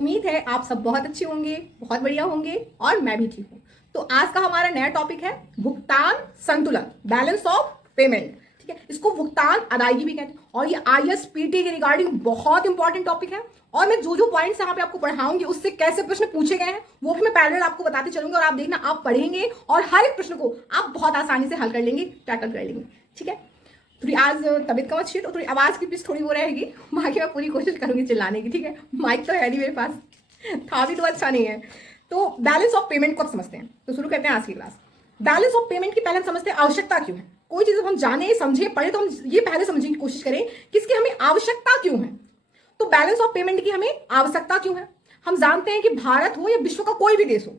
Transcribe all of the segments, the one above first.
उम्मीद है आप सब बहुत अच्छे होंगे, बहुत बढ़िया होंगे और मैं भी ठीक हूँ। तो आज का हमारा नया टॉपिक है भुगतान संतुलन, बैलेंस ऑफ पेमेंट। ठीक है, इसको भुगतान अदायगी भी कहते हैं और ये ISPT के रिगार्डिंग बहुत इंपॉर्टेंट टॉपिक है। और मैं जो जो पॉइंट्स यहाँ पे आपको पढ़ाऊंगी उससे कैसे प्रश्न पूछे गए हैं वो भी मैं पैरेलल आपको बताते चलूंगी और आप देखना, आप पढ़ेंगे और हर एक प्रश्न को आप बहुत आसानी से हल कर लेंगे, टैकल कर लेंगे। ठीक है, थोड़ी आज तबीयत कम अच्छी है तो थोड़ी आवाज़ की पीस थोड़ी वो रहेगी, बाकी मैं पूरी कोशिश करूंगी चिल्लाने की। ठीक है, माइक तो है नहीं मेरे पास, था भी तो अच्छा नहीं है। तो बैलेंस ऑफ पेमेंट को अब समझते हैं, तो शुरू करते हैं आज की क्लास। बैलेंस ऑफ पेमेंट की पहले हम समझते हैं आवश्यकता क्यों है। कोई चीज़ हम जाने समझे पढ़े तो हम ये पहले समझने की कोशिश करें कि इसकी हमें आवश्यकता क्यों है। तो बैलेंस ऑफ पेमेंट की हमें आवश्यकता क्यों है। हम जानते हैं कि भारत हो या विश्व का कोई भी देश हो,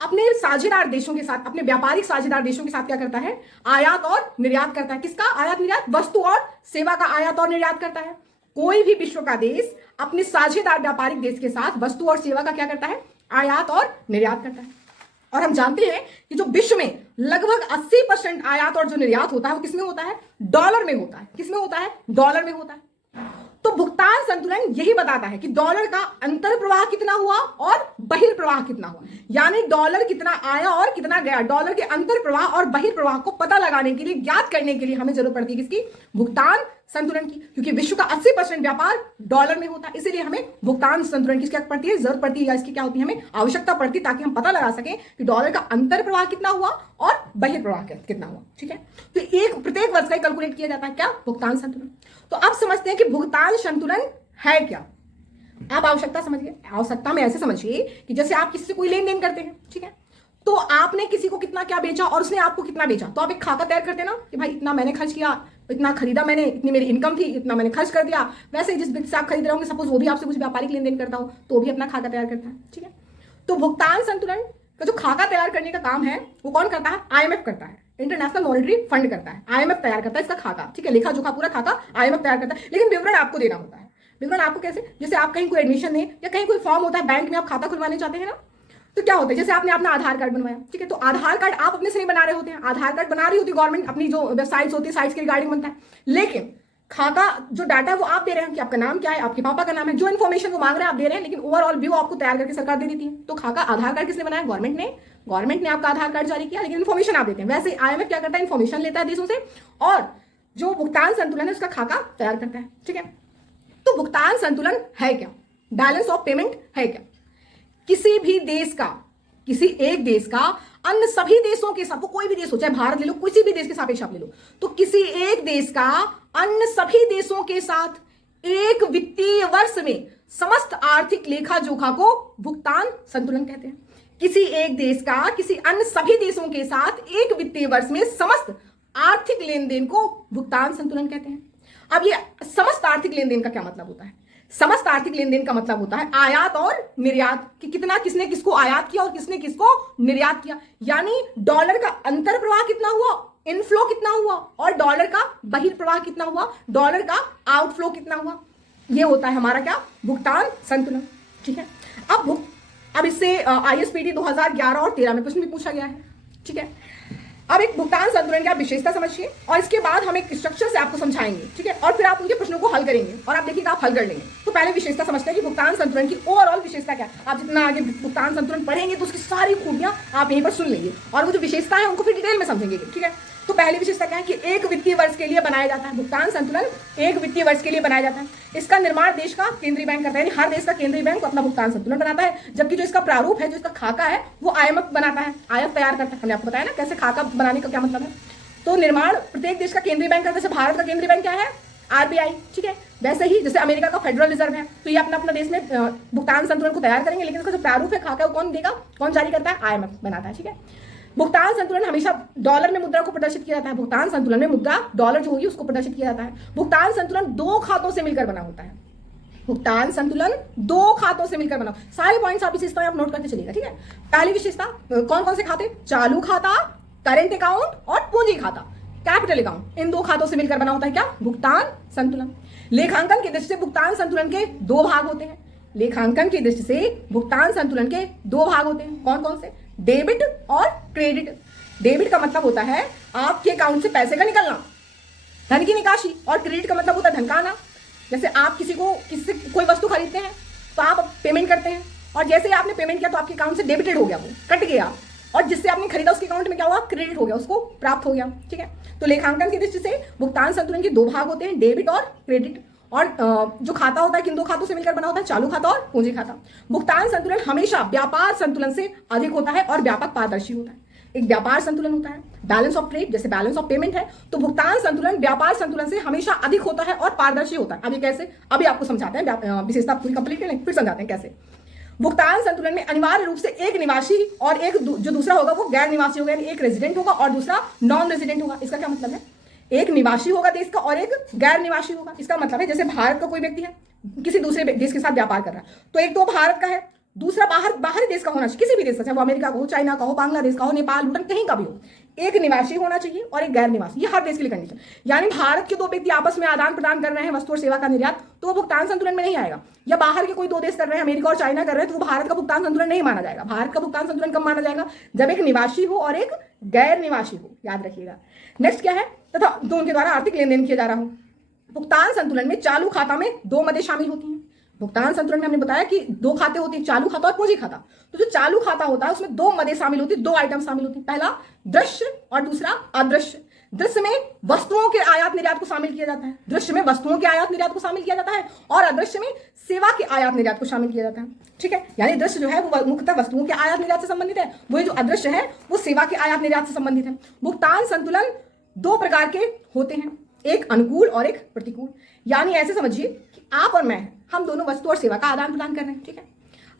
अपने साझेदार देशों के साथ, अपने व्यापारिक साझेदार देशों के साथ क्या करता है, आयात और निर्यात करता है। किसका आयात निर्यात? वस्तु और सेवा का आयात और निर्यात करता है। कोई भी विश्व का देश अपने साझेदार व्यापारिक देश के साथ वस्तु और सेवा का क्या करता है, आयात और निर्यात करता है। और हम जानते हैं कि जो विश्व में लगभग 80% आयात और जो निर्यात होता है वो किसमें होता है, डॉलर में होता है। किसमें होता है, डॉलर में होता है। तो भुगतान संतुलन यही बताता है कि डॉलर का अंतर प्रवाह कितना हुआ और बहिर्प्रवाह कितना हुआ, यानी डॉलर कितना आया और कितना गया। डॉलर के अंतर प्रवाह और बहिर्प्रवाह को पता लगाने के लिए, ज्ञात करने के लिए हमें जरूरत पड़ती है किसकी, भुगतान संतुलन की। क्योंकि विश्व का 80% व्यापार डॉलर में होता है, इसीलिए हमें भुगतान संतुलन की क्या पड़ती है, जरूरत पड़ती है, या इसकी क्या होती है, हमें आवश्यकता पड़ती है, ताकि हम पता लगा सकें कि डॉलर का अंतर प्रवाह कितना हुआ और बहिर्प्रवाह कितना हुआ। ठीक है, तो एक प्रत्येक वर्ष का कैलकुलेट किया जाता है क्या, भुगतान संतुलन। तो अब समझते हैं कि भुगतान संतुलन है क्या। आप आवश्यकता समझिए, आवश्यकता में ऐसे समझिए कि जैसे आप किसी से कोई लेन देन करते हैं, ठीक है, तो आपने किसी को कितना क्या बेचा और उसने आपको कितना बेचा, तो आप एक खाका तैयार करते हैं ना कि भाई इतना मैंने खर्च किया, इतना खरीदा मैंने, इतनी मेरी इनकम थी, इतना मैंने खर्च कर दिया। वैसे ही जिस व्यक्ति से आप खरीद रहे होंगे, सपोज वो भी आपसे कुछ व्यापारिक लेन देन करता हो तो भी अपना खाका तैयार करता है। ठीक है, तो भुगतान संतुलन का जो खाका तैयार करने का काम है वो कौन करता है, IMF करता है, इंटरनेशनल मॉनेटरी फंड करता है। IMF तैयार करता है इसका खाका। ठीक है, लेखा जोखा पूरा खाका IMF तैयार करता है, लेकिन विवरण आपको देना होता है। विवरण आपको कैसे, जैसे आप कहीं कोई एडमिशन दें या कहीं कोई फॉर्म होता है बैंक में, आप खाता खुलवाने चाहते हैं ना, तो क्या होता है, जैसे आपने अपना आधार कार्ड बनवाया, ठीक है, तो आधार कार्ड आप अपने से नहीं बना रहे होते हैं, आधार कार्ड बना रही होती है गवर्नमेंट, अपनी जो वेबसाइट्स होती है साइट्स के रिगार्डिंग बनता है। लेकिन खाका जो डाटा है वो आप दे रहे हैं कि आपका नाम क्या है, आपके पापा का नाम है, जो इन्फॉर्मेशन वो मांग रहे हैं आप दे रहे हैं, लेकिन ओवरऑल व्यू आपको तैयार करके सरकार दे देती है। तो खाका आधार कार्ड किसने बनाया, गवर्नमेंट ने आपका आधार कार्ड जारी किया, लेकिन इन्फॉर्मेशन आप देते हैं। वैसे IMF क्या करता है, इन्फॉर्मेशन लेता है देशों से और जो भुगतान संतुलन है उसका खाका तैयार करता है। ठीक है, तो भुगतान संतुलन है क्या, बैलेंस ऑफ पेमेंट है क्या। किसी भी देश का, किसी एक देश का अन्य सभी देशों के साथ, वो कोई भी देश हो, चाहे भारत ले लो, किसी भी देश के सापेक्ष आप ले लो, तो किसी एक देश का अन्य सभी देशों के साथ एक वित्तीय वर्ष में समस्त आर्थिक लेखा जोखा को भुगतान संतुलन कहते हैं। किसी एक देश का किसी अन्य सभी देशों के साथ एक वित्तीय वर्ष में समस्त आर्थिक लेन देन को भुगतान संतुलन कहते हैं। अब ये समस्त आर्थिक लेन देन का क्या मतलब होता है, समस्त आर्थिक लेन देन का मतलब होता है आयात और निर्यात, कि कितना किसने किसको आयात किया और किसने किसको निर्यात किया, यानी डॉलर का अंतर प्रवाह कितना हुआ, इनफ्लो कितना हुआ, और डॉलर का बहिर्प्रवाह कितना हुआ, डॉलर का आउटफ्लो कितना हुआ। यह होता है हमारा क्या, भुगतान संतुलन। ठीक है, अब इससे ISPT 2011 और 13 में प्रश्न भी पूछा गया है। ठीक है, अब एक भुगतान संतुलन की आप विशेषता समझिए और इसके बाद हम एक स्ट्रक्चर से आपको समझाएंगे। ठीक है, और फिर आप उनके प्रश्नों को हल करेंगे और आप देखिएगा आप हल कर लेंगे। तो पहले विशेषता समझते हैं कि भुगतान संतुलन की ओवरऑल विशेषता क्या है। आप जितना आगे भुगतान संतुलन पढ़ेंगे तो उसकी सारी खूबियां आप यहीं पर सुन लेंगे और वो जो विशेषता है उनको फिर डिटेल में समझेंगे। ठीक है, तो पहली विशेषता क्या है कि एक वित्तीय वर्ष के लिए बनाया जाता है, भुगतान संतुलन एक वित्तीय वर्ष के लिए बनाया जाता है। इसका निर्माण देश का केंद्रीय बैंक करता है, यानी हर देश का केंद्रीय बैंक अपना भुगतान संतुलन बनाता है, जबकि जो इसका प्रारूप है, जो इसका खाका है, वो IMF बनाता है, IMF तैयार करता है। हमने आपको बताया ना कैसे खाका बनाने का क्या मतलब है। तो निर्माण प्रत्येक देश का केंद्रीय बैंक करता है। जैसे भारत का केंद्रीय बैंक क्या है, RBI। ठीक है, वैसे ही जैसे अमेरिका का फेडरल रिजर्व है, तो ये अपना अपना देश में भुगतान संतुलन को तैयार करेंगे, लेकिन इसका जो प्रारूप है, खाका, वो कौन देगा, कौन जारी करता है, IMF बनाता है। ठीक है, भुगतान संतुलन हमेशा डॉलर में मुद्रा को प्रदर्शित किया जाता है। भुगतान संतुलन में मुद्रा डॉलर जो होगी उसको प्रदर्शित किया जाता है। भुगतान संतुलन दो खातों से मिलकर बना होता है। भुगतान संतुलन दो खातों से मिलकर बना। सारे पॉइंट्स आप विशेषता आप नोट करते चलिएगा। ठीक है, पहली विशेषता, कौन कौन से खाते, चालू खाता, करेंट अकाउंट और पूंजी खाता, कैपिटल अकाउंट, इन दो खातों से मिलकर बना होता है क्या, भुगतान संतुलन। लेखांकन की दृष्टि से भुगतान संतुलन के दो भाग होते हैं। लेखांकन की दृष्टि से भुगतान संतुलन के दो भाग होते हैं। कौन कौन से, डेबिट और क्रेडिट। डेबिट का मतलब होता है आपके अकाउंट से पैसे का निकलना, धन की निकासी, और क्रेडिट का मतलब होता है धन का आना। जैसे आप किसी से कोई वस्तु खरीदते हैं तो आप पेमेंट करते हैं और जैसे ही आपने पेमेंट किया तो आपके अकाउंट से डेबिटेड हो गया, वो कट गया, और जिससे आपने खरीदा उसके अकाउंट में क्या हुआ, क्रेडिट हो गया, उसको प्राप्त हो गया। ठीक है, तो लेखांकन की दृष्टि से भुगतान संतुलन के दो भाग होते हैं, डेबिट और क्रेडिट। और जो खाता होता है किन दो खातों से मिलकर बना होता है, चालू खाता और पूंजी खाता। भुगतान संतुलन हमेशा व्यापार संतुलन से अधिक होता है और व्यापक पारदर्शी होता है। एक व्यापार संतुलन होता है, बैलेंस ऑफ ट्रेड, जैसे बैलेंस ऑफ पेमेंट है, तो भुगतान संतुलन व्यापार संतुलन से हमेशा अधिक होता है और पारदर्शी होता है। अभी कैसे, अभी आपको समझाते हैं, विशेषता पूरी कंप्लीट करें फिर समझाते हैं कैसे। भुगतान संतुलन में अनिवार्य रूप से एक निवासी और एक जो दूसरा होगा वो गैर निवासी होगा, यानी एक रेजिडेंट होगा और दूसरा नॉन रेजिडेंट होगा। इसका क्या मतलब है, एक निवासी होगा देश का और एक गैर निवासी होगा। इसका मतलब है जैसे भारत का कोई व्यक्ति है किसी दूसरे देश के साथ व्यापार कर रहा है, तो एक तो भारत का है, दूसरा बाहरी देश का होना चाहिए, किसी भी देश का, चाहे वो अमेरिका का हो, चाइना का हो, बांग्लादेश का हो, नेपाल, भूटान, कहीं का भी हो, एक निवासी होना चाहिए और एक गैर निवासी। ये हर देश के लिए कंडीशन। यानी भारत के दो व्यक्ति आपस में आदान प्रदान कर रहे हैं वस्तु और सेवा का निर्यात, तो वो भुगतान संतुलन में नहीं आएगा। या बाहर के कोई दो देश कर रहे हैं, अमेरिका और चाइना कर रहे हैं, तो वो भारत का भुगतान संतुलन नहीं माना जाएगा। भारत का भुगतान संतुलन कब माना जाएगा, जब एक निवासी हो और एक गैर निवासी हो, याद रखिएगा। नेक्स्ट क्या है, तथा दोनों के द्वारा आर्थिक लेन देन किया जा रहा हो। भुगतान संतुलन में चालू खाता में दो मदें शामिल होती हैं। भुगतान संतुलन में हमने बताया कि दो खाते होते हैं, चालू खाता और पूंजी खाता। तो जो चालू खाता होता है उसमें दो मदें शामिल होती है, दो आइटम शामिल होती है, पहला दृश्य और दूसरा अदृश्य। दृश्य में वस्तुओं के आयात निर्यात को शामिल किया जाता है, दृश्य में वस्तुओं के आयात निर्यात को शामिल किया जाता है, और अदृश्य में सेवा के आयात निर्यात को शामिल किया जाता है। ठीक है, यानी दृश्य जो है वो मुख्यतः वस्तुओं के आयात निर्यात से संबंधित है, वही जो अदृश्य है वो सेवा के आयात निर्यात से संबंधित है। भुगतान संतुलन दो प्रकार के होते हैं, एक अनुकूल और एक प्रतिकूल। यानी ऐसे समझिए कि आप और मैं, हम दोनों वस्तु और सेवा का आदान प्रदान कर रहे हैं। ठीक है,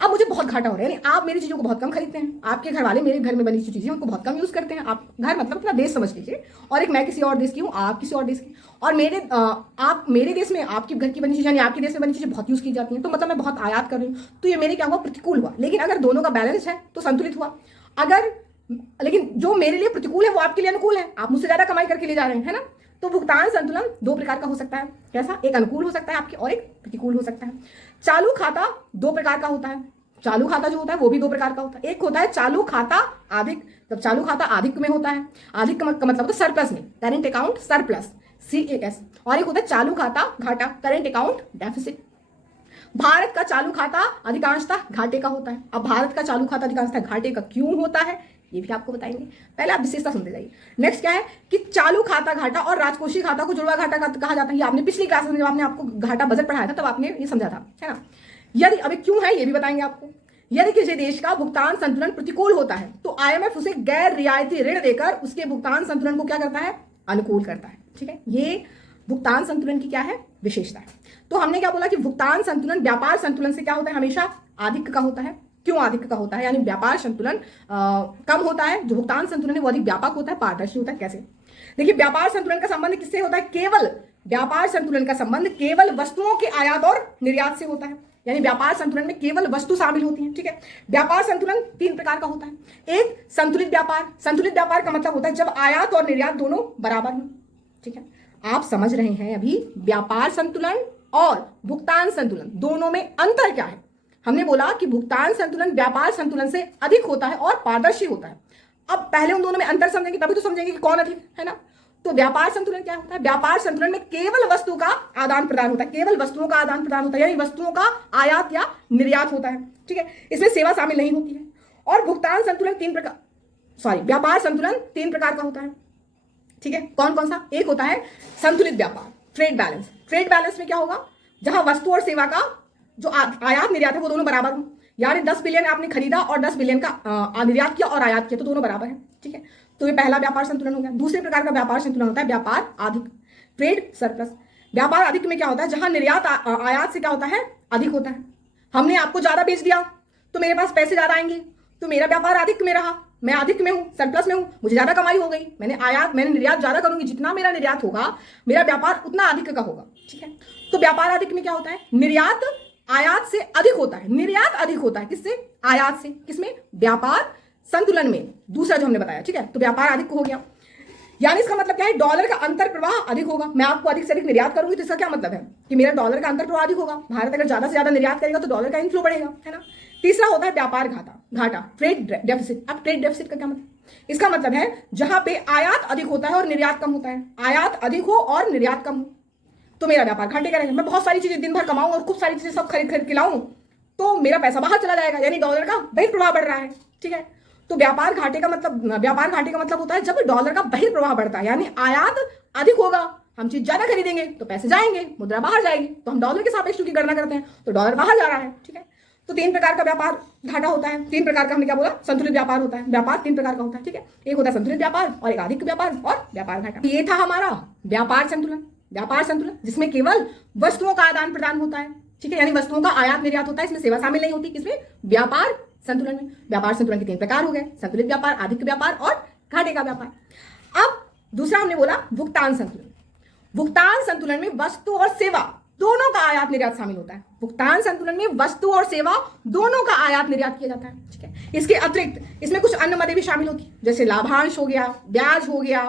अब मुझे बहुत घाटा हो रहा है, यानी आप मेरी चीजों को बहुत कम खरीदते हैं, आपके घर वाले मेरे घर में बनी चीजें उनको बहुत कम यूज करते हैं। आप घर मतलब अपना देश समझ लीजिए, और एक मैं किसी और देश की हूँ, आप किसी और देश की, और आप मेरे देश में आपके घर की बनी चीजें यानी आपके देश में बनी चीजें बहुत यूज की जाती हैं, तो मतलब मैं बहुत आयात कर रही हूँ, तो ये मेरे क्या हुआ, प्रतिकूल हुआ। लेकिन अगर दोनों का बैलेंस है तो संतुलित हुआ। लेकिन जो मेरे लिए प्रतिकूल है वो आपके लिए अनुकूल है, आप मुझसे ज्यादा कमाई करके ले जा रहे हैं, है ना। तो भुगतान संतुलन दो प्रकार का हो सकता है, कैसा, एक अनुकूल हो सकता है आपके और एक प्रतिकूल हो सकता है। चालू खाता दो प्रकार का होता है, चालू खाता जो होता है वो भी दो प्रकार का होता है। एक होता है चालू खाता अधिक, जब चालू खाता अधिक में होता है, अधिक का मतलब होता है सरप्लस में, करेंट अकाउंट सरप्लस, CAS, और एक होता है चालू खाता घाटा, करेंट अकाउंट डेफिसिट। भारत का चालू खाता अधिकांशतः घाटे का होता है। अब भारत का चालू खाता अधिकांशतः घाटे का क्यों होता है ये भी आपको बताएंगे, पहले आप विशेषता सुनते जाइए। नेक्स्ट क्या है कि चालू खाता घाटा और राजकोषीय खाता को जुड़वा घाटा कहा जाता है। ये आपने पिछली क्लास में जब आपने आपको घाटा बजट पढ़ाया था तब आपने ये समझा था, है ना। यदि अभी क्यों है ये भी बताएंगे आपको। यदि किसी देश का भुगतान संतुलन प्रतिकूल होता है तो IMF उसे गैर रियायती ऋण देकर उसके भुगतान संतुलन को क्या करता है, अनुकूल करता है। ठीक है, ये भुगतान संतुलन की क्या है, विशेषता है। तो हमने क्या बोला कि भुगतान संतुलन व्यापार संतुलन से क्या होता है, हमेशा अधिक का होता है। क्यों अधिक का होता है, यानी व्यापार संतुलन कम होता है, जो भुगतान संतुलन है वो अधिक व्यापक होता है, पारदर्शी होता है। कैसे, देखिए व्यापार संतुलन का संबंध किससे होता है, केवल व्यापार संतुलन का संबंध केवल वस्तुओं के आयात और निर्यात से होता है। यानी व्यापार संतुलन में केवल वस्तु शामिल होती है। ठीक है, व्यापार संतुलन तीन प्रकार का होता है। एक संतुलित व्यापार, संतुलित व्यापार का मतलब होता है जब आयात और निर्यात दोनों बराबर हों। ठीक है, आप समझ रहे हैं अभी व्यापार संतुलन और भुगतान संतुलन दोनों में अंतर क्या है। हमने बोला कि भुगतान संतुलन व्यापार संतुलन से अधिक होता है और पारदर्शी होता है। अब पहले उन दोनों में अंतर समझेंगे तभी तो समझेंगे कि कौन अधिक है ना। तो व्यापार संतुलन क्या होता है, व्यापार संतुलन में केवल वस्तु का आदान प्रदान होता है, केवल वस्तुओं का आदान प्रदान होता है, यानी वस्तुओं का आयात या निर्यात होता है। ठीक है, इसमें सेवा शामिल नहीं होती है। और भुगतान संतुलन व्यापार संतुलन तीन प्रकार का होता है। ठीक है, कौन कौन सा, एक होता है संतुलित व्यापार, ट्रेड बैलेंस। ट्रेड बैलेंस में क्या होगा, जहां वस्तु और सेवा का जो आयात निर्यात है वो दोनों बराबर हो, यानी 10 बिलियन आपने खरीदा और 10 बिलियन का निर्यात किया और आयात किया तो दोनों बराबर है। ठीक है, तो ये पहला व्यापार संतुलन हो गया। दूसरे प्रकार का व्यापार संतुलन होता है व्यापार अधिक, ट्रेड सरप्लस। व्यापार अधिक में क्या होता है, जहां निर्यात आयात से क्या होता है, अधिक होता है। हमने आपको ज्यादा बेच दिया तो मेरे पास पैसे ज्यादा आएंगे, तो मेरा व्यापार अधिक में रहा, मैं अधिक में हूं, सरप्लस में हूं, मुझे ज्यादा कमाई हो गई। मैंने निर्यात ज्यादा करूंगी, जितना मेरा निर्यात होगा मेरा व्यापार उतना अधिक का होगा। ठीक है, तो व्यापार अधिक में क्या होता है, निर्यात आयात से अधिक होता है, निर्यात अधिक होता है किससे, आयात से। किसमें, व्यापार संतुलन में, दूसरा जो हमने बताया। ठीक है, तो व्यापार अधिक हो गया, यानी इसका मतलब क्या है, डॉलर का अंतर प्रवाह अधिक होगा। मैं आपको अधिक से अधिक निर्यात करूंगी तो इसका क्या मतलब है कि मेरा डॉलर का अंतर प्रवाह अधिक होगा। भारत अगर ज्यादा से ज्यादा निर्यात करेगा तो डॉलर का इनफ्लो बढ़ेगा, है ना। तीसरा होता है व्यापार घाटा, ट्रेड डेफिसिट। अब ट्रेड डेफिसिट का क्या मतलब, इसका मतलब है जहां पे आयात अधिक होता है और निर्यात कम होता है। आयात अधिक हो और निर्यात कम हो तो मेरा व्यापार घाटे का रहेगा। मैं बहुत सारी चीजें दिन भर कमाऊं और खूब सारी चीजें सब खरीद खरीद के लाऊं तो मेरा पैसा बाहर चला जाएगा, यानी डॉलर का बहिर्प्रवाह बढ़ रहा है। ठीक है, तो व्यापार घाटे का मतलब होता है जब डॉलर का बहिर्प्रवाह बढ़ता है, यानी आयात अधिक होगा, हम चीज ज्यादा खरीदेंगे तो पैसे जाएंगे, मुद्रा बाहर जाएगी, तो हम डॉलर के सापेक्ष की गणना करते हैं तो डॉलर बाहर जा रहा है। ठीक है, तो 3 प्रकार का व्यापार घाटा होता है, 3 प्रकार का हमने क्या बोला, संतुलित व्यापार होता है। व्यापार 3 प्रकार का होता है। ठीक है, एक होता है संतुलित व्यापार, और एक अधिक व्यापार, और व्यापार घाटा। ये था हमारा व्यापार संतुलन, जिसमें केवल वस्तुओं का आदान प्रदान होता है। ठीक है, यानी वस्तुओं का आयात निर्यात होता है, इसमें सेवा शामिल नहीं होती। किसमें? व्यापार संतुलन में। व्यापार संतुलन के 3 प्रकार हो गए, संतुलित व्यापार, अधिक व्यापार और घाटे का व्यापार। अब दूसरा हमने बोला भुगतान संतुलन। भुगतान संतुलन में वस्तु और सेवा दोनों का आयात निर्यात शामिल होता है। भुगतान संतुलन में वस्तु और सेवा दोनों का आयात निर्यात किया जाता है। ठीक है, इसके अतिरिक्त इसमें कुछ अन्य मदें भी शामिल होती है, जैसे लाभांश हो गया, ब्याज हो गया,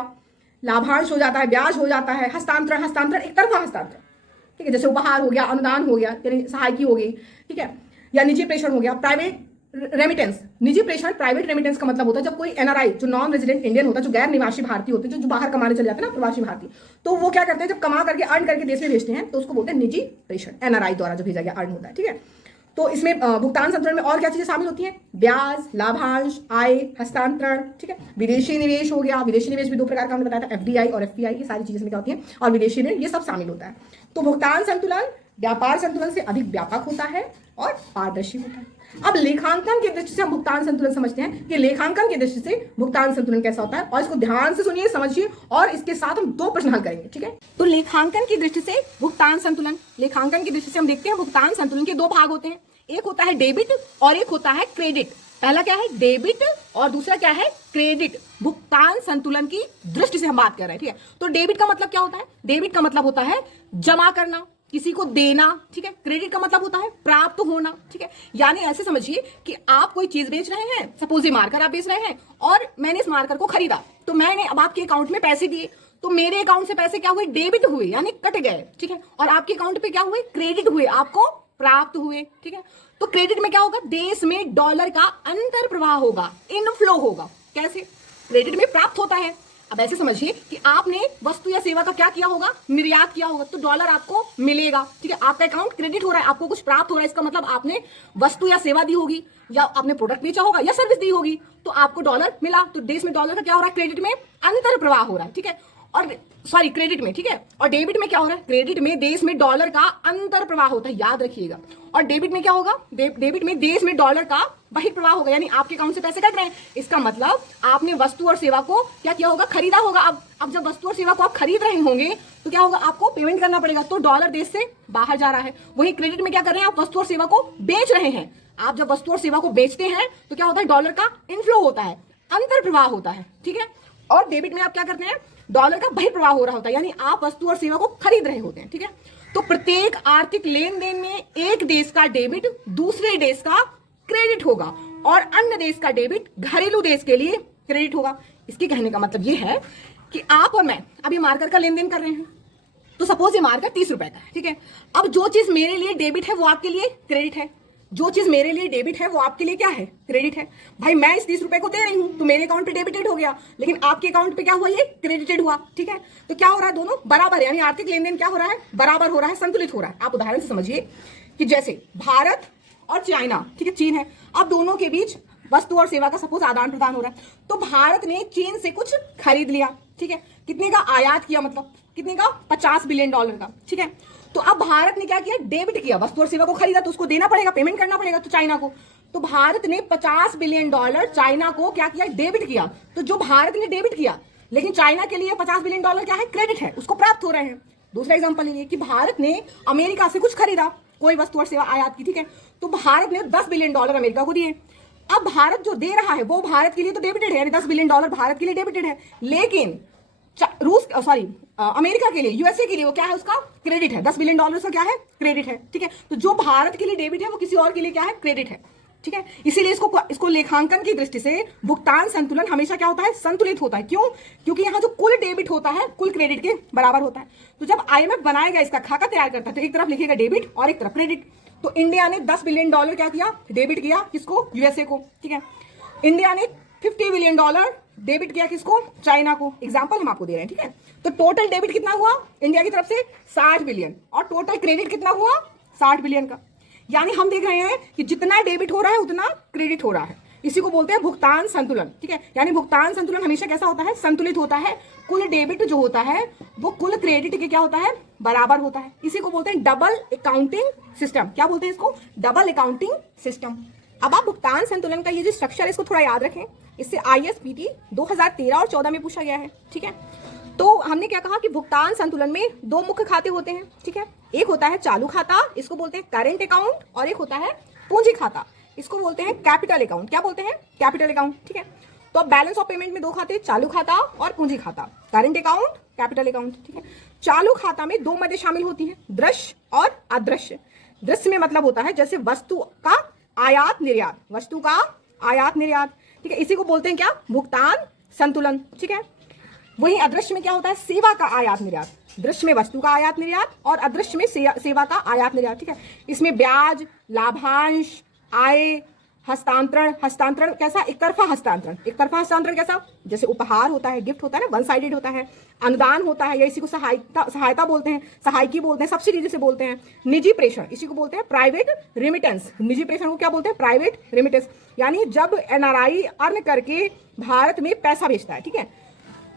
लाभांश हो जाता है, ब्याज हो जाता है, हस्तांतरण एक तरफा हस्तांतरण। ठीक है, जैसे उपहार हो गया, अनुदान हो गया, यानी सहायकी हो गई। ठीक है, या निजी प्रेषण हो गया, प्राइवेट रेमिटेंस। निजी प्रेषण, प्राइवेट रेमिटेंस का मतलब होता है जब कोई एनआरआई, जो नॉन रेजिडेंट इंडियन होता है, जो गैर निवासी भारतीय होते हैं, जो बाहर कमाने चले जाते हैं ना, प्रवासी भारतीय, तो वो क्या करते हैं, जब कमा करके अर्न करके देश में भेजते हैं तो उसको बोलते हैं निजी प्रेषण, एनआरआई द्वारा जो भेजा गया अर्न होता है। ठीक है, तो इसमें भुगतान संतुलन में और क्या चीजें शामिल होती हैं? ब्याज, लाभांश, आय, हस्तांतरण। ठीक है, विदेशी निवेश हो गया, विदेशी निवेश भी 2 प्रकार का हमने बताया था, एफडीआई और एफपीआई, ये सारी चीजें इसमें क्या होती हैं, और विदेशी ऋण, ये सब शामिल होता है। तो भुगतान संतुलन व्यापार संतुलन से अधिक व्यापक होता है और पारदर्शी होता है। अब लेखांकन की दृष्टि से हम भुगतान संतुलन समझते हैं कि लेखांकन की दृष्टि से भुगतान संतुलन कैसा होता है, और इसको ध्यान से सुनिए, समझिए, और इसके साथ हम 2 प्रश्न हल करेंगे। ठीक है, तो लेखांकन की दृष्टि से भुगतान संतुलन, लेखांकन की दृष्टि से हम देखते हैं भुगतान संतुलन के 2 भाग होते हैं, एक होता है डेबिट और एक होता है क्रेडिट। पहला क्या है? डेबिट, और दूसरा क्या है? क्रेडिट। भुगतान संतुलन की दृष्टि से हम बात कर रहे हैं। ठीक है, तो डेबिट का मतलब क्या होता है? डेबिट का मतलब होता है जमा करना, किसी को देना। ठीक है, क्रेडिट का मतलब होता है प्राप्त होना। ठीक है, यानी ऐसे समझिए कि आप कोई चीज बेच रहे हैं, सपोज ये मार्कर आप बेच रहे हैं, और मैंने इस मार्कर को खरीदा, तो मैंने अब आपके अकाउंट में पैसे दिए, तो मेरे अकाउंट से पैसे क्या हुए? डेबिट हुए, यानी कट गए। ठीक है, और आपके अकाउंट पे क्या हुए? क्रेडिट हुए, आपको प्राप्त हुए। ठीक है, तो क्रेडिट में क्या होगा? देश में डॉलर का अंतर प्रवाह होगा, इनफ्लो होगा। कैसे? क्रेडिट में प्राप्त होता है। अब ऐसे समझिए कि आपने वस्तु या सेवा का क्या किया होगा? निर्यात किया होगा, तो डॉलर आपको मिलेगा। ठीक है, आपका अकाउंट क्रेडिट हो रहा है, आपको कुछ प्राप्त हो रहा है, इसका मतलब आपने वस्तु या सेवा दी होगी, या आपने प्रोडक्ट बेचा होगा, या सर्विस दी होगी, तो आपको डॉलर मिला। तो देश में डॉलर का क्या हो रहा है? क्रेडिट में अंतर प्रवाह हो रहा है। ठीक है, और सॉरी क्रेडिट में। ठीक है, और डेबिट में क्या हो रहा है? क्रेडिट में देश में डॉलर का अंतर प्रवाह होता है, याद रखिएगा। और डेबिट में क्या होगा? डेबिट में देश में डॉलर का बहिर्प्रवाह होगा, यानी आपके अकाउंट से पैसे कट रहे हैं। इसका मतलब आपने वस्तु और सेवा को क्या किया होगा? खरीदा होगा। अब जब वस्तु और सेवा को आप खरीद रहे होंगे तो क्या होगा? आपको पेमेंट करना पड़ेगा, तो डॉलर देश से बाहर जा रहा है। वही क्रेडिट में क्या कर रहे हैं? आप वस्तु और सेवा को बेच रहे हैं। आप जब वस्तु और सेवा को बेचते हैं तो क्या होता है? डॉलर का इनफ्लो होता है, अंतर प्रवाह होता है। ठीक है, और डेबिट में आप क्या करते हैं? डॉलर का बहिर्प्रवाह हो रहा होता है, यानी आप वस्तु और सेवा को खरीद रहे होते हैं। ठीक है, तो प्रत्येक आर्थिक लेन देन में एक देश का डेबिट दूसरे देश का क्रेडिट होगा, और अन्य देश का डेबिट घरेलू देश के लिए क्रेडिट होगा। इसके कहने का मतलब यह है कि आप और मैं अभी मार्कर का लेन देन कर रहे हैं, तो सपोज ये मार्कर 30 रुपए का है। ठीक है, अब जो चीज मेरे लिए डेबिट है वो आपके लिए क्रेडिट है, जो चीज मेरे लिए डेबिट है वो आपके लिए क्या है? क्रेडिट है। भाई मैं इस 30 रुपए को दे रही हूं तो मेरे अकाउंट पे डेबिटेड हो गया, लेकिन आपके अकाउंट पे क्या हुआ? ये क्रेडिटेड हुआ। ठीक है, तो क्या हो रहा है? दोनों बराबर, यानी आर्थिक लेन देन क्या हो रहा है? बराबर हो रहा है, संतुलित हो रहा है। आप उदाहरण से समझिए कि जैसे भारत और चाइना, ठीक है, चीन है, अब दोनों के बीच वस्तु और सेवा का सपोज आदान प्रदान हो रहा है, तो भारत ने चीन से कुछ खरीद लिया। ठीक है, कितने का आयात किया? मतलब कितने का? $50 बिलियन का। ठीक है, तो अब भारत ने क्या किया? डेबिट किया, वस्तु और सेवा को खरीदा तो उसको देना पड़ेगा, पेमेंट करना पड़ेगा, तो चाइना को। तो भारत ने $50 बिलियन चाइना को क्या किया? डेबिट किया। तो जो भारत ने डेबिट किया, लेकिन चाइना के लिए $50 बिलियन क्या है? क्रेडिट है, उसको प्राप्त हो रहे हैं। दूसरा एग्जांपल ये कि भारत ने अमेरिका से कुछ खरीदा, कोई वस्तु और सेवा आयात की। ठीक है, तो भारत ने $10 बिलियन अमेरिका को दिए। अब भारत जो दे रहा है वो भारत के लिए तो डेबिटेड है, यानी $10 बिलियन भारत के लिए डेबिटेड है, लेकिन अमेरिका के लिए, यूएसए के लिए वो क्या है? उसका क्रेडिट है। $10 बिलियन का क्या है? क्रेडिट है। ठीक है, तो जो भारत के लिए डेबिट है वो किसी और के लिए क्या है? क्रेडिट है। ठीक है, इसीलिए इसको लेखांकन की दृष्टि से भुगतान संतुलन हमेशा क्या होता है? संतुलित होता है। क्यों? क्योंकि यहाँ जो कुल डेबिट होता है कुल क्रेडिट के बराबर होता है। तो जब IMF बनाएगा, इसका खाका तैयार करता है, तो एक तरफ लिखेगा डेबिट और एक तरफ क्रेडिट। तो इंडिया ने $10 बिलियन क्या किया? डेबिट किया। किसको? यूएसए को। ठीक है, इंडिया ने $50 बिलियन डेबिट किया। किसको? चाइना को। एग्जांपल हम आपको दे रहे हैं। ठीक है, तो टोटल डेबिट कितना हुआ इंडिया की तरफ से? 60 बिलियन, और टोटल क्रेडिट कितना हुआ? 60 बिलियन का। यानी हम देख रहे हैं कि जितना डेबिट हो रहा है उतना क्रेडिट हो रहा है, इसी को बोलते हैं भुगतान संतुलन। ठीक है, यानी भुगतान संतुलन हमेशा कैसा होता है, संतुलित होता है। कुल डेबिट जो होता है वो कुल क्रेडिट के क्या होता है, बराबर होता है। इसी को बोलते हैं डबल अकाउंटिंग सिस्टम। क्या बोलते हैं इसको, डबल अकाउंटिंग सिस्टम। अब आप भुगतान संतुलन का ये जो स्ट्रक्चर है इसको थोड़ा याद रखें, इससे ISPT 2013 और 14 में पूछा गया है। ठीक है, तो हमने क्या कहा कि भुगतान संतुलन में दो मुख्य खाते होते हैं। ठीक है, एक होता है चालू खाता, इसको बोलते हैं करेंट अकाउंट, और एक होता है पूंजी खाता, इसको बोलते हैं कैपिटल अकाउंट। क्या बोलते हैं, कैपिटल अकाउंट। ठीक है, तो अब बैलेंस ऑफ पेमेंट में दो खाते, चालू खाता और पूंजी खाता, करेंट अकाउंट, कैपिटल अकाउंट। ठीक है, चालू खाता में दो मदें शामिल होती हैं, दृश्य और अदृश्य। दृश्य में मतलब होता है जैसे वस्तु का आयात निर्यात, वस्तु का आयात निर्यात। ठीक है, इसी को बोलते हैं क्या, भुगतान संतुलन। ठीक है, वहीं अदृश्य में क्या होता है, सेवा का आयात निर्यात। दृश्य में वस्तु का आयात निर्यात और अदृश्य में सेवा का आयात निर्यात। ठीक है, इसमें ब्याज, लाभांश, आय, हस्तांतरण, हस्तांतरण कैसा, एक तरफा हस्तांतरण। एक तरफा हस्तांतरण कैसा, जैसे उपहार होता है, गिफ्ट होता है ना, वन साइडेड होता है। अनुदान होता है, या इसी को सहायता बोलते हैं, सहायकी बोलते हैं, सब्सिडी जिसे बोलते हैं। निजी प्रेषण, इसी को बोलते हैं प्राइवेट रिमिटेंस। निजी प्रेषण को क्या बोलते हैं, प्राइवेट रिमिटेंस। यानी जब NRI अर्न करके भारत में पैसा भेजता है। ठीक है,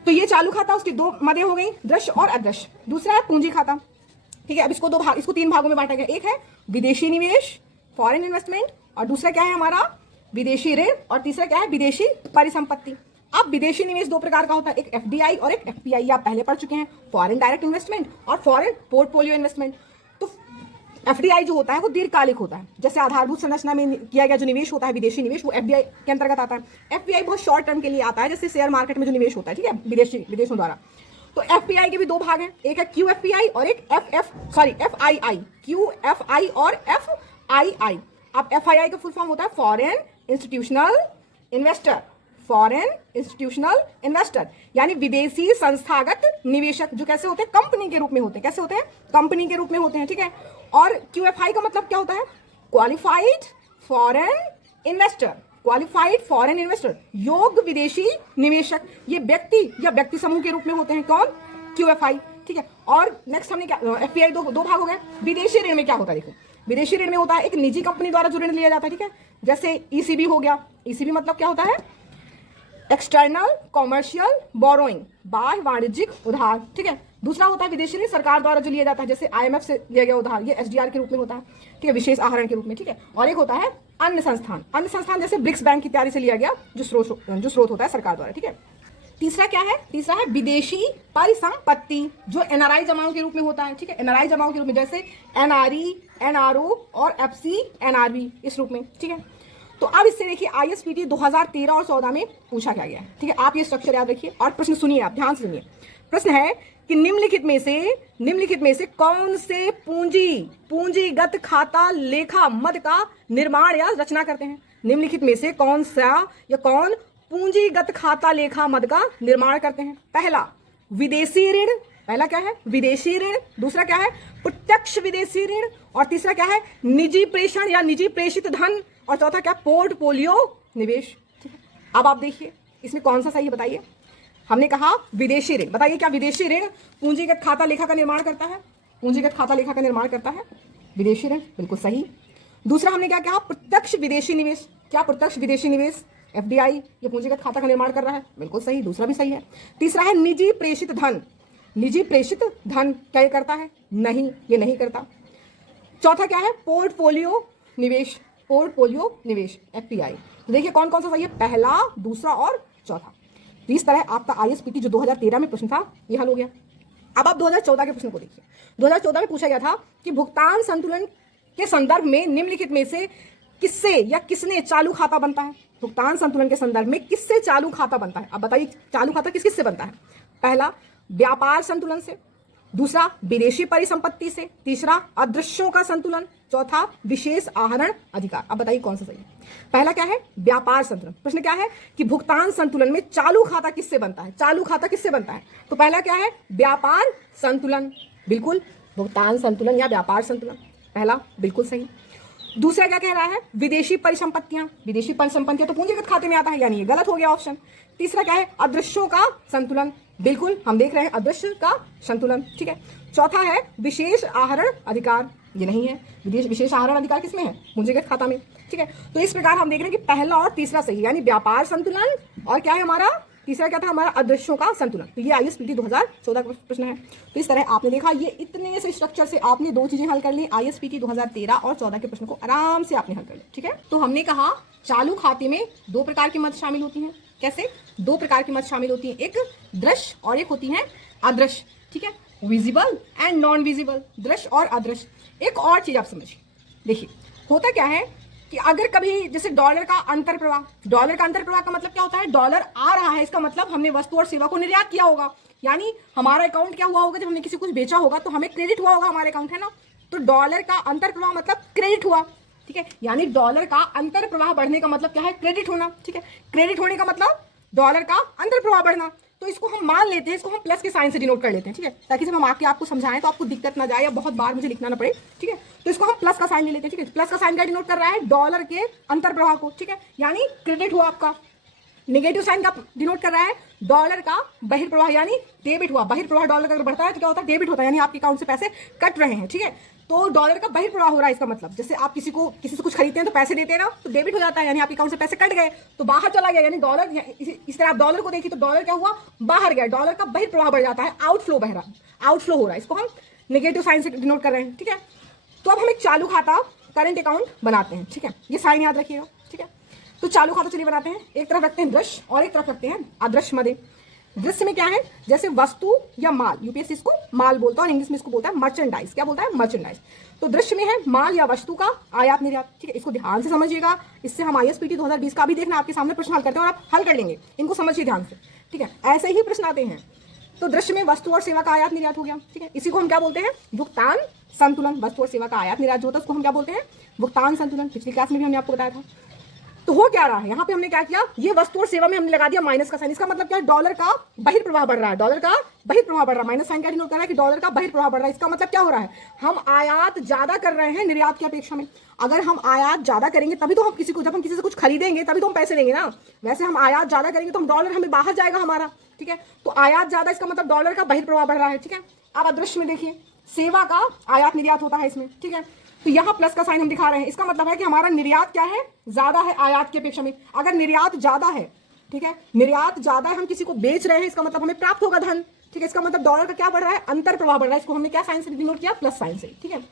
तो ये चालू खाता, उसकी दो मदें हो गई, दृश्य और अदृश्य। दूसरा है पूंजी खाता। ठीक है, अब इसको तीन भागों में बांटा गया। एक है विदेशी निवेश, फॉरेन इन्वेस्टमेंट, और दूसरा क्या है हमारा विदेशी ऋण, और तीसरा क्या है विदेशी परिसंपत्ति। अब विदेशी निवेश दो प्रकार का होता है, एक FDI और एक FPI। आप पहले पढ़ चुके हैं, फॉरेन डायरेक्ट इन्वेस्टमेंट और फॉरेन पोर्टफोलियो इन्वेस्टमेंट। तो FDI जो होता है वो दीर्घकालिक होता है, जैसे आधारभूत संरचना में किया गया जो निवेश होता है विदेशी निवेश, वो FDI के अंतर्गत आता है। FPI बहुत शॉर्ट टर्म के लिए आता है, जैसे शेयर मार्केट में जो निवेश होता है। ठीक है, विदेशों द्वारा। तो FPI के भी दो भाग हैं, एक है QFPI और एक FII। QFI और FII। अब FII का फुल फॉर्म होता है foreign institutional investor. Foreign institutional investor यानी विदेशी संस्थागत निवेशक, जो कैसे होते हैं, कंपनी के रूप में होते हैं। कैसे होते हैं, कंपनी के रूप में होते हैं। ठीक है, और QFI का मतलब क्या होता है, qualified foreign investor. Qualified foreign investor, योग्य विदेशी निवेशक। ये व्यक्ति या व्यक्ति समूह के रूप में होते हैं, कौन, QFI। ठीक है, और नेक्स्ट हमने क्या, FPI दो भाग हो गए। विदेशी ऋण में क्या होता है, देखो, विदेशी ऋण में होता है एक निजी कंपनी द्वारा जो ऋण लिया जाता है। ठीक है, जैसे ECB हो गया। ECB मतलब क्या होता है, एक्सटर्नल कॉमर्शियल बोरोइंग, बाह्य वाणिज्यिक उधार। ठीक है, दूसरा होता है विदेशी ऋण सरकार द्वारा जो लिया जाता है, जैसे IMF से लिया गया उधार, ये SDR के रूप में होता है। ठीक है, विशेष आहरण के रूप में। ठीक है, और एक होता है अन्य संस्थान। अन्य संस्थान जैसे ब्रिक्स बैंक की तैयारी से लिया गया जो स्रोत होता है सरकार द्वारा। ठीक है, तीसरा क्या है, तीसरा है विदेशी परिसंपत्ति, जो NRI जमाओं के रूप में होता है। ठीक है, NRI जमाओं के रूप में, जैसे NRE, NRO और FC NRB, इस रूप में। ठीक है, तो अब इससे देखिए ISPT 2013 और 14 में पूछा क्या गया है। ठीक है, आप ये स्ट्रक्चर याद रखिए और प्रश्न सुनिए, आप ध्यान से सुनिए। प्रश्न है कि निम्नलिखित में से कौन से पूंजीगत खाता लेखा मद का निर्माण या रचना करते हैं। निम्नलिखित में से कौन पूंजीगत खाता लेखा मद का निर्माण करते हैं। पहला विदेशी ऋण, पहला क्या है, विदेशी ऋण। दूसरा क्या है, प्रत्यक्ष विदेशी ऋण। और तीसरा क्या है, निजी प्रेषण या निजी प्रेषित धन। और चौथा क्या, पोर्टफोलियो निवेश। ठीक है, अब आप देखिए इसमें कौन सा सही है, बताइए। हमने कहा विदेशी ऋण, बताइए क्या विदेशी ऋण पूंजीगत खाता लेखा का निर्माण करता है। पूंजीगत खाता लेखा का निर्माण करता है विदेशी ऋण, बिल्कुल सही। दूसरा हमने क्या कहा, प्रत्यक्ष विदेशी निवेश। क्या प्रत्यक्ष विदेशी निवेश, FDI, ये पूंजीगत खाता का निर्माण कर रहा है, बिल्कुल सही, दूसरा भी सही है। तीसरा है निजी प्रेषित धन। निजी प्रेषित धन क्या ये करता है, नहीं, ये नहीं करता। चौथा क्या है, पोर्टफोलियो निवेश। पोर्टफोलियो निवेश FPI। तो देखिए कौन कौन सा सही है, पहला, दूसरा और चौथा। तो इस तरह आपका ISPT जो 2013 में प्रश्न था ये हल हो गया। अब आप 2014 के प्रश्न को देखिए। 2014 में पूछा गया था कि भुगतान संतुलन के संदर्भ में निम्नलिखित में से किससे या किसने चालू खाता बनता है। भुगतान संतुलन के संदर्भ में किससे चालू खाता बनता है, अब बताइए चालू खाता किस किस से बनता है। पहला व्यापार संतुलन से, दूसरा विदेशी परिसंपत्ति से, तीसरा अदृश्यों का संतुलन, चौथा विशेष आहरण अधिकार। अब बताइए कौन सा सही है। पहला क्या है, व्यापार संतुलन। प्रश्न क्या है कि भुगतान संतुलन में चालू खाता किससे बनता है, चालू खाता किससे बनता है। तो पहला क्या है, व्यापार संतुलन, बिल्कुल भुगतान संतुलन या व्यापार संतुलन, पहला बिल्कुल सही। दूसरा क्या कह रहा है, विदेशी परिसंपत्तियां। विदेशी परिसंपत्तियां तो पूंजीगत खाते में आता है, यानी ये गलत हो गया ऑप्शन। तीसरा क्या है, अदृश्यों का संतुलन, बिल्कुल हम देख रहे हैं अदृश्य का संतुलन, ठीक है। चौथा है विशेष आहरण अधिकार, ये नहीं है। विशेष आहरण अधिकार किसमें है? पूंजीगत खाता में, ठीक है। तो इस प्रकार हम देख रहे हैं कि पहला और तीसरा सही, यानी व्यापार संतुलन और क्या है हमारा तीसरा क्या था हमारा अदृश्यों का संतुलन। तो ये ISPT 2014 का प्रश्न है। तो इस तरह आपने देखा ये इतने से स्ट्रक्चर से आपने दो चीजें हल कर ली, ISPT 2013 और 14 के प्रश्न को आराम से आपने हल कर लिया, ठीक है। तो हमने कहा चालू खाते में दो प्रकार की मद शामिल होती हैं। कैसे? दो प्रकार की मद शामिल होती हैं, एक दृश्य और एक होती है अदृश्य, ठीक है। विजिबल एंड नॉन विजिबल, दृश्य और अदृश्य। एक और चीज आप समझिए, देखिए होता क्या है कि अगर कभी जैसे डॉलर का अंतर प्रवाह, डॉलर का अंतर प्रवाह का मतलब क्या होता है? डॉलर आ रहा है, इसका मतलब हमने वस्तु और सेवा को निर्यात किया होगा, यानी हमारा अकाउंट क्या हुआ होगा, जब हमने किसी कुछ बेचा होगा तो हमें क्रेडिट हुआ होगा हमारे अकाउंट, है ना। तो डॉलर का अंतर प्रवाह मतलब क्रेडिट हुआ, ठीक है। यानी डॉलर का अंतर प्रवाह बढ़ने का मतलब क्या है? क्रेडिट होना, ठीक है। क्रेडिट होने का मतलब डॉलर का अंतर प्रवाह बढ़ना। तो इसको हम मान लेते हैं, इसको हम प्लस के साइन से डिनोट कर लेते हैं, ठीक है, ताकि जब हम आके आपको समझाएं तो आपको दिक्कत ना जाए या बहुत बार मुझे लिखना ना पड़े, ठीक है। तो इसको हम प्लस का साइन ले लेते हैं, ठीक है। प्लस का साइन क्या डिनोट कर रहा है? डॉलर के अंतर प्रवाह को, ठीक है, यानी क्रेडिट हुआ आपका। नेगेटिव साइन का डिनोट कर रहा है डॉलर का बहिर्प्रवाह, यानी डेबिट हुआ। बहिर्प्रवाह डॉलर का अगर बढ़ता है तो क्या होता है? डेबिट होता है, यानी आपके अकाउंट से पैसे कट रहे हैं, ठीक है। तो डॉलर का बहिर्प्रवाह हो रहा है, इसका मतलब जैसे आप किसी से कुछ खरीदते हैं तो पैसे देते हैं ना, तो डेबिट हो जाता है, यानी आपके अकाउंट से पैसे कट गए तो बाहर चला गया, यानी डॉलर इस तरह आप डॉलर को देखिए तो डॉलर क्या हुआ? बाहर गया। डॉलर का बहिर्प्रवाह बढ़ जाता है, आउटफ्लो बह रहा, आउटफ्लो हो रहा है, इसको हम नेगेटिव साइन से डिनोट कर रहे हैं, ठीक है। तो अब हम एक चालू खाता करंट अकाउंट बनाते हैं, ठीक है, ये साइन याद रखिएगा, ठीक है। तो चालू खाता चलिए बनाते हैं। एक तरफ रखते हैं दृश्य और एक तरफ रखते हैं अदृश्य मदे। दृश्य में क्या है? जैसे वस्तु या माल, यूपीएससी इसको माल बोलता है और इंग्लिश में इसको बोलता है मर्चेंडाइज। क्या बोलता है? मर्चेंडाइज। तो दृश्य में है माल या वस्तु का आयात निर्यात, ठीक है। इसको ध्यान से समझिएगा, इससे हम ISPT 2020 का भी देखना आपके सामने प्रश्न हल करते हैं और आप हल कर लेंगे, इनको समझिए ध्यान से, ठीक है। ऐसे ही प्रश्न आते हैं। तो दृश्य में वस्तु और सेवा का आयात निर्यात हो गया, ठीक है। इसी को हम क्या बोलते हैं? भुगतान संतुलन। वस्तु और सेवा का आयात निर्यात जो होता है उसको हम क्या बोलते हैं? भुगतान संतुलन। पिछली क्लास में भी हमने आपको बताया था। तो हो क्या रहा है यहाँ पे? हमने क्या किया? ये वस्तु और सेवा में हमने लगा दिया माइनस का साइन। इसका मतलब क्या है? डॉलर का बहिर्प्रवाह बढ़ रहा है, डॉलर का बहिर्प्रवाह बढ़ रहा है। माइनस साइन क्या डिनोट कर रहा है? कि डॉलर का बहिर्प्रवाह बढ़ रहा है। इसका मतलब क्या हो रहा है? हम आयात ज्यादा कर रहे हैं निर्यात की अपेक्षा में। अगर हम आयात ज्यादा करेंगे तभी तो हम जब हम किसी से कुछ खरीदेंगे तभी तो हम पैसे देंगे ना। वैसे हम आयात ज्यादा करेंगे तो हम डॉलर हमें बाहर जाएगा हमारा, ठीक है। तो आयात ज्यादा, इसका मतलब डॉलर का बहिर्प्रवाह बढ़ रहा है, ठीक है। अब अदृश्य में देखिए, सेवा का आयात निर्यात होता है इसमें, ठीक है। तो यहाँ प्लस का साइन हम दिखा रहे हैं, इसका मतलब है कि हमारा निर्यात क्या है? ज्यादा है आयात की अपेक्षा में। अगर निर्यात ज्यादा है, ठीक है, निर्यात ज्यादा है, हम किसी को बेच रहे हैं, इसका मतलब हमें प्राप्त होगा धन, ठीक है। इसका मतलब डॉलर का क्या बढ़ रहा है? अंतर प्रवाह बढ़ रहा है। इसको हमने क्या साइन से डिनोट किया? प्लस साइन से, ठीक है।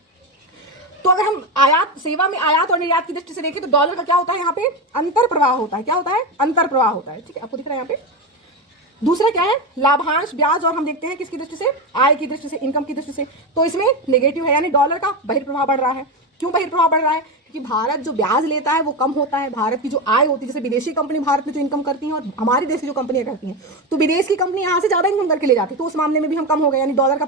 तो अगर हम आयात सेवा में आयात और निर्यात की दृष्टि से देखें तो डॉलर का क्या होता है? यहाँ पे अंतर प्रवाह होता है। क्या होता है? अंतर प्रवाह होता है, ठीक है, आपको दिख रहा है यहाँ पे। दूसरा क्या है? लाभांश ब्याज, और हम देखते हैं किसकी दृष्टि से? आय की दृष्टि से, इनकम की दृष्टि से। तो इसमें नेगेटिव है, यानी डॉलर का बहिर्प्रवाह बढ़ रहा है। क्यों बहिर्प्रवाह बढ़ रहा है? क्योंकि भारत जो ब्याज लेता है वो कम होता है। भारत की जो आय होती है, जैसे विदेशी कंपनी भारत में जो इनकम करती है और हमारे देश की जो कंपनियां करती हैं, तो विदेश की कंपनी यहाँ से ज्यादा इनकम करके ले जाती है, तो उस मामले में भी हम कम हो गए, यानी डॉलर का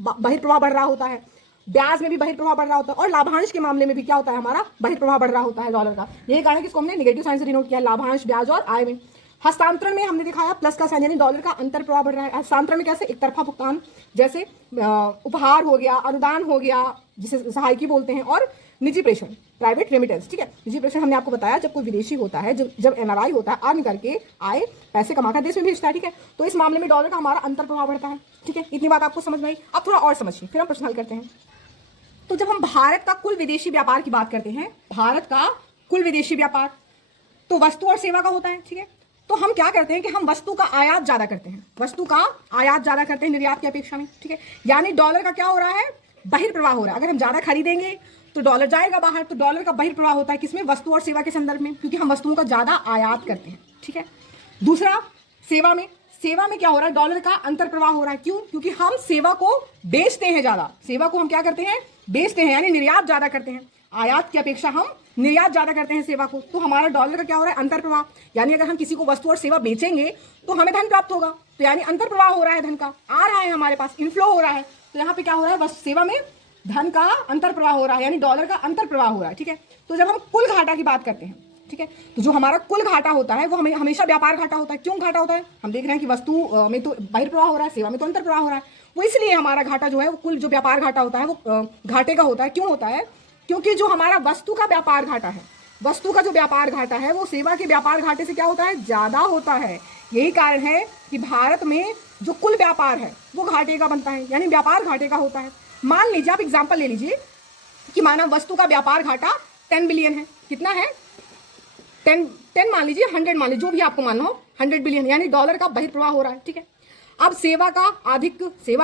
बहिर्प्रवाह बढ़ रहा होता है। ब्याज में भी बहिर्प्रवाह बढ़ रहा होता है और लाभांश के मामले में भी क्या होता है? हमारा बहिर्प्रवाह बढ़ रहा होता है डॉलर का। यही कारण है कि इसको हमने नेगेटिव साइन से डिनोट किया, लाभांश ब्याज और आय में। हस्तांतरण में हमने दिखाया प्लस का साइन, यानी डॉलर का अंतर प्रवाह बढ़ रहा है। हस्तांतरण में कैसे? एक तरफा भुगतान, जैसे उपहार हो गया, अनुदान हो गया जिसे सहायकी बोलते हैं, और निजी प्रेषण, प्राइवेट रेमिटेंस, ठीक है। निजी प्रेषण हमने आपको बताया जब कोई विदेशी होता है, जब NRI होता है, अर्न करके आए पैसे कमाकर देश में भेजता है, ठीक है। तो इस मामले में डॉलर का हमारा अंतर प्रभाव बढ़ता है, ठीक है। इतनी बात आपको समझ में आई। अब थोड़ा और समझिए, फिर हम प्रश्न हल करते हैं। तो जब हम भारत का कुल विदेशी व्यापार की बात करते हैं, भारत का कुल विदेशी व्यापार तो वस्तु और सेवा का होता है, ठीक है। तो हम क्या करते हैं कि हम वस्तु का आयात ज्यादा करते हैं, वस्तु का आयात ज्यादा करते हैं निर्यात की अपेक्षा में, ठीक है। यानी डॉलर का क्या हो रहा है? बहिर्प्रवाह हो रहा है। अगर हम ज्यादा खरीदेंगे तो डॉलर जाएगा बाहर, तो डॉलर का बहिर्प्रवाह होता है किसमें? वस्तु और सेवा के संदर्भ में, क्योंकि हम वस्तुओं का ज्यादा आयात करते हैं, ठीक है। दूसरा, सेवा में, सेवा में क्या हो रहा है? डॉलर का अंतर प्रवाह हो रहा है। क्यों? क्योंकि हम सेवा को बेचते हैं ज्यादा, सेवा को हम क्या करते हैं? बेचते हैं, यानी निर्यात ज्यादा करते हैं। आयात की अपेक्षा हम निर्यात ज्यादा करते हैं सेवा को, तो हमारा डॉलर का क्या हो रहा है? अंतर प्रवाह। यानी अगर हम किसी को वस्तु और सेवा बेचेंगे तो हमें धन प्राप्त होगा, तो यानी अंतर प्रवाह हो रहा है, धन का आ रहा है हमारे पास, इनफ्लो हो रहा है। तो यहाँ पे क्या हो रहा है? वस्तु सेवा में धन का अंतर प्रवाह हो रहा है, यानी डॉलर का अंतर प्रवाह हो रहा है, ठीक है। तो जब हम कुल घाटा की बात करते हैं, ठीक है, तो जो हमारा कुल घाटा होता है वो हमें हमेशा व्यापार घाटा होता है। क्यों घाटा होता है? हम देख रहे हैं कि वस्तु में तो बहिर्प्रवाह हो रहा है, सेवा में तो अंतर प्रवाह हो रहा है, वो इसलिए हमारा घाटा जो है वो कुल जो व्यापार घाटा होता है वो घाटे का होता है। क्यों होता है? क्योंकि जो हमारा वस्तु का व्यापार घाटा है, वस्तु का जो व्यापार घाटा है वो सेवा के व्यापार घाटे से क्या होता है? ज्यादा होता है। यही कारण है कि भारत में जो कुल व्यापार है वो घाटे का बनता है, यानी व्यापार घाटे का होता है। मान लीजिए, आप एग्जाम्पल ले लीजिए कि मानव वस्तु का व्यापार घाटा 10 बिलियन है। कितना है? 10 मान लीजिए, 100 मान लीजिए, जो भी आपको मानना हो, 100 बिलियन यानी डॉलर का बहिर्प्रवाह हो रहा है। ठीक है, अब सेवा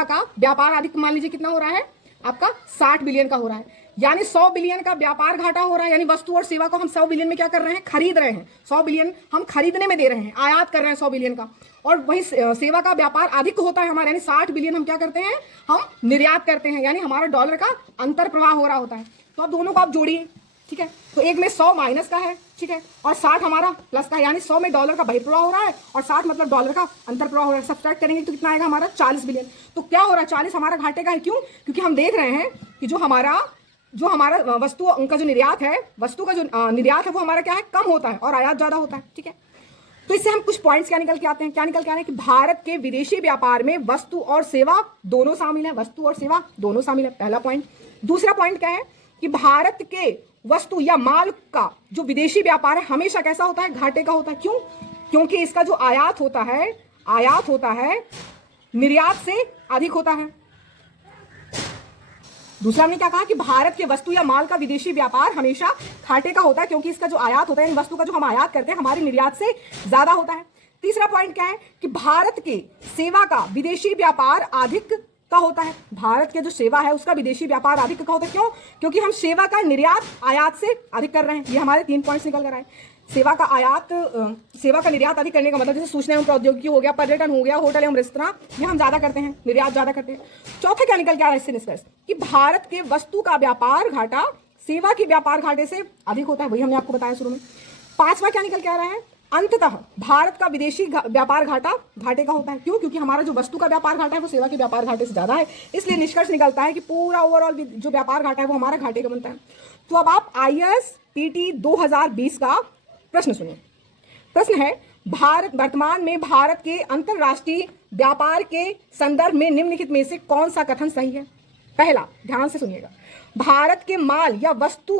का व्यापार अधिक मान लीजिए कितना हो रहा है आपका? 60 बिलियन का हो रहा है, यानी 100 बिलियन का व्यापार घाटा हो रहा है। यानी वस्तु और सेवा को हम 100 बिलियन में क्या कर रहे हैं? खरीद रहे हैं। 100 बिलियन हम खरीदने में दे रहे हैं, आयात कर रहे हैं 100 बिलियन का। और वही सेवा का व्यापार अधिक होता है हमारा, यानी 60 बिलियन हम क्या करते हैं? हम निर्यात करते हैं, यानी हमारा डॉलर का अंतर प्रवाह हो रहा होता है। तो अब दोनों को आप जोड़िए। ठीक है, तो एक में 100 माइनस का है, ठीक है, और 60 हमारा प्लस का है, यानी 100 में डॉलर का बहिर्प्रवाह हो रहा है और 60 मतलब डॉलर का अंतर प्रवाह हो रहा है। सब्ट्रैक्ट करेंगे तो कितना आएगा हमारा? 40 बिलियन। तो क्या हो रहा है? 40 हमारा घाटे का है। क्यों? क्योंकि हम देख रहे हैं कि जो हमारा वस्तु उनका जो निर्यात है, वस्तु का जो निर्यात है वो हमारा क्या है? कम होता है और आयात ज्यादा होता है। ठीक है, तो इससे हम कुछ पॉइंट्स क्या निकल के आते हैं? क्या निकल के आ रहे हैं कि भारत के विदेशी व्यापार में वस्तु और सेवा दोनों शामिल है। वस्तु और सेवा दोनों शामिल है, पहला पॉइंट। दूसरा पॉइंट क्या है कि भारत के वस्तु या माल का जो विदेशी व्यापार है हमेशा कैसा होता है? घाटे का होता है। क्यों? क्योंकि इसका जो आयात होता है निर्यात से अधिक होता है। दूसरा हमने क्या कहा कि भारत के वस्तु या माल का विदेशी व्यापार हमेशा घाटे का होता है, क्योंकि इसका जो आयात होता है, इन वस्तु का जो हम आयात करते हैं, हमारी निर्यात से ज्यादा होता है। तीसरा पॉइंट क्या है कि भारत के सेवा का विदेशी व्यापार अधिक का होता है। भारत के जो सेवा है उसका विदेशी व्यापार अधिक का होता है। क्यों? क्योंकि हम सेवा का निर्यात आयात से अधिक कर रहे हैं। ये हमारे 3 पॉइंट्स निकल कर आए। सेवा का निर्यात अधिक करने का मतलब जैसे सूचना एवं प्रौद्योगिकी हो गया, पर्यटन हो गया, होटल एवं रेस्तरां, ये हम ज्यादा करते हैं, निर्यात ज्यादा करते हैं। चौथा क्या निकल के आ रहा है इससे निष्कर्ष कि भारत के वस्तु का व्यापार घाटा सेवा के व्यापार घाटे से अधिक होता है, वही हमने आपको बताया शुरू में। पांचवा क्या निकल के आ रहा है? अंततः भारत का विदेशी व्यापार घाटे का होता है। क्यों? क्योंकि हमारा जो वस्तु का व्यापार घाटा है वो सेवा के व्यापार घाटे से ज्यादा है। इसलिए निष्कर्ष निकलता है कि पूरा ओवरऑल जो व्यापार घाटा है वो हमारा घाटे का बनता है। तो अब आप ISPT 2020 का प्रश्न सुनिए। प्रश्न है, वर्तमान में भारत के अंतरराष्ट्रीय व्यापार के संदर्भ में निम्नलिखित में से कौन सा कथन सही है? पहला, ध्यान से सुनिएगा, भारत के माल या वस्तु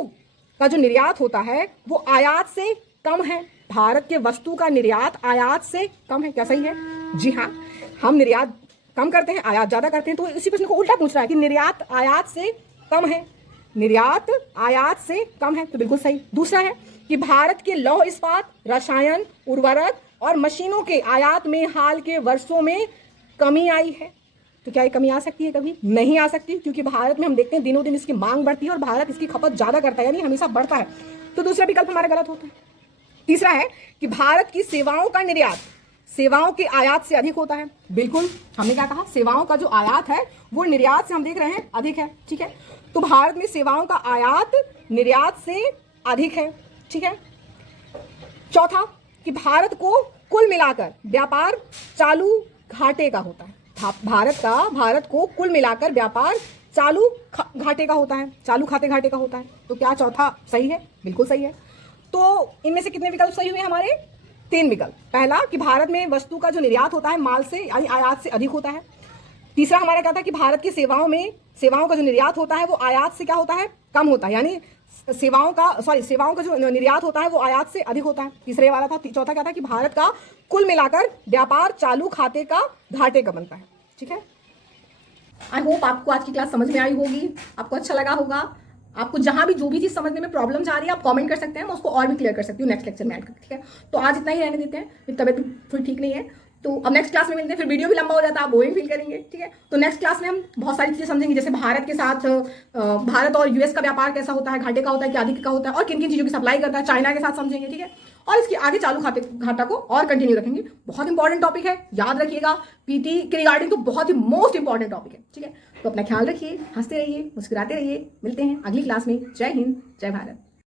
का जो निर्यात होता है वो आयात से कम है। भारत के वस्तु का निर्यात आयात से कम है। क्या सही है? जी हाँ, हम निर्यात कम करते हैं, आयात ज्यादा करते हैं। तो इसी प्रश्न को उल्टा पूछ रहा है कि निर्यात आयात से कम है, निर्यात आयात से कम है, तो बिल्कुल सही। दूसरा है कि भारत के लौह इस्पात, रसायन, उर्वरक और मशीनों के आयात में हाल के वर्षों में कमी आई है। तो क्या ये कमी आ सकती है? कभी नहीं आ सकती, क्योंकि भारत में हम देखते हैं दिनों दिन इसकी मांग बढ़ती है और भारत इसकी खपत ज्यादा करता है, यानी हमेशा बढ़ता है। तो दूसरा विकल्प हमारा गलत होता है। तीसरा है कि भारत की सेवाओं का निर्यात सेवाओं के आयात से अधिक होता है। बिल्कुल, हमने क्या कहा? सेवाओं का जो आयात है वो निर्यात से हम देख रहे हैं अधिक है। ठीक है, तो भारत में सेवाओं का आयात निर्यात से अधिक है। ठीक है, चौथा कि भारत को कुल मिलाकर व्यापार चालू घाटे का होता है। भारत को कुल मिलाकर व्यापार चालू घाटे का होता है, चालू खाते घाटे का होता है। तो क्या चौथा सही है? बिल्कुल सही है। तो इनमें से कितने विकल्प सही हुए हमारे? 3 विकल्प। पहला कि भारत में वस्तु का जो निर्यात होता है माल से यानी आयात से अधिक होता है। तीसरा हमारा क्या था कि भारत की सेवाओं का जो निर्यात होता है वो आयात से क्या होता है? कम होता है, यानी सेवाओं का जो निर्यात होता है वो आयात से अधिक होता है। तीसरे वाला था। चौथा क्या था कि भारत का कुल मिलाकर व्यापार चालू खाते का घाटे का बनता है। ठीक है, आई होप आपको आज की क्लास समझ में आई होगी, आपको अच्छा लगा होगा। आपको जहां भी जो भी चीज समझने में प्रॉब्लम आ रही है आप कमेंट कर सकते हैं, मैं उसको और भी क्लियर कर सकती हूँ नेक्स्ट लेक्चर में ऐड करके। ठीक है, तो आज इतना ही रहने देते हैं, मेरी तबियत थोड़ी ठीक नहीं है, तो अब नेक्स्ट क्लास में मिलते हैं। फिर वीडियो भी लंबा हो जाता है, आप बोरिंग फील करेंगे। ठीक है, तो नेक्स्ट क्लास में हम बहुत सारी चीजें समझेंगे, जैसे भारत के साथ भारत और US का व्यापार कैसा होता है, घाटे का होता है कि अधिक का होता है, और किन किन चीजों की सप्लाई करता है, चाइना के साथ समझेंगे। ठीक है, और इसके आगे चालू घाटा को और कंटिन्यू रखेंगे। बहुत इंपॉर्टेंट टॉपिक है, याद रखिएगा। PT के रिगार्डिंग तो बहुत ही मोस्ट इंपॉर्टेंट टॉपिक है। ठीक है, तो अपना ख्याल रखिए, हंसते रहिए, मुस्कुराते रहिए। मिलते हैं अगली क्लास में। जय हिंद, जय भारत।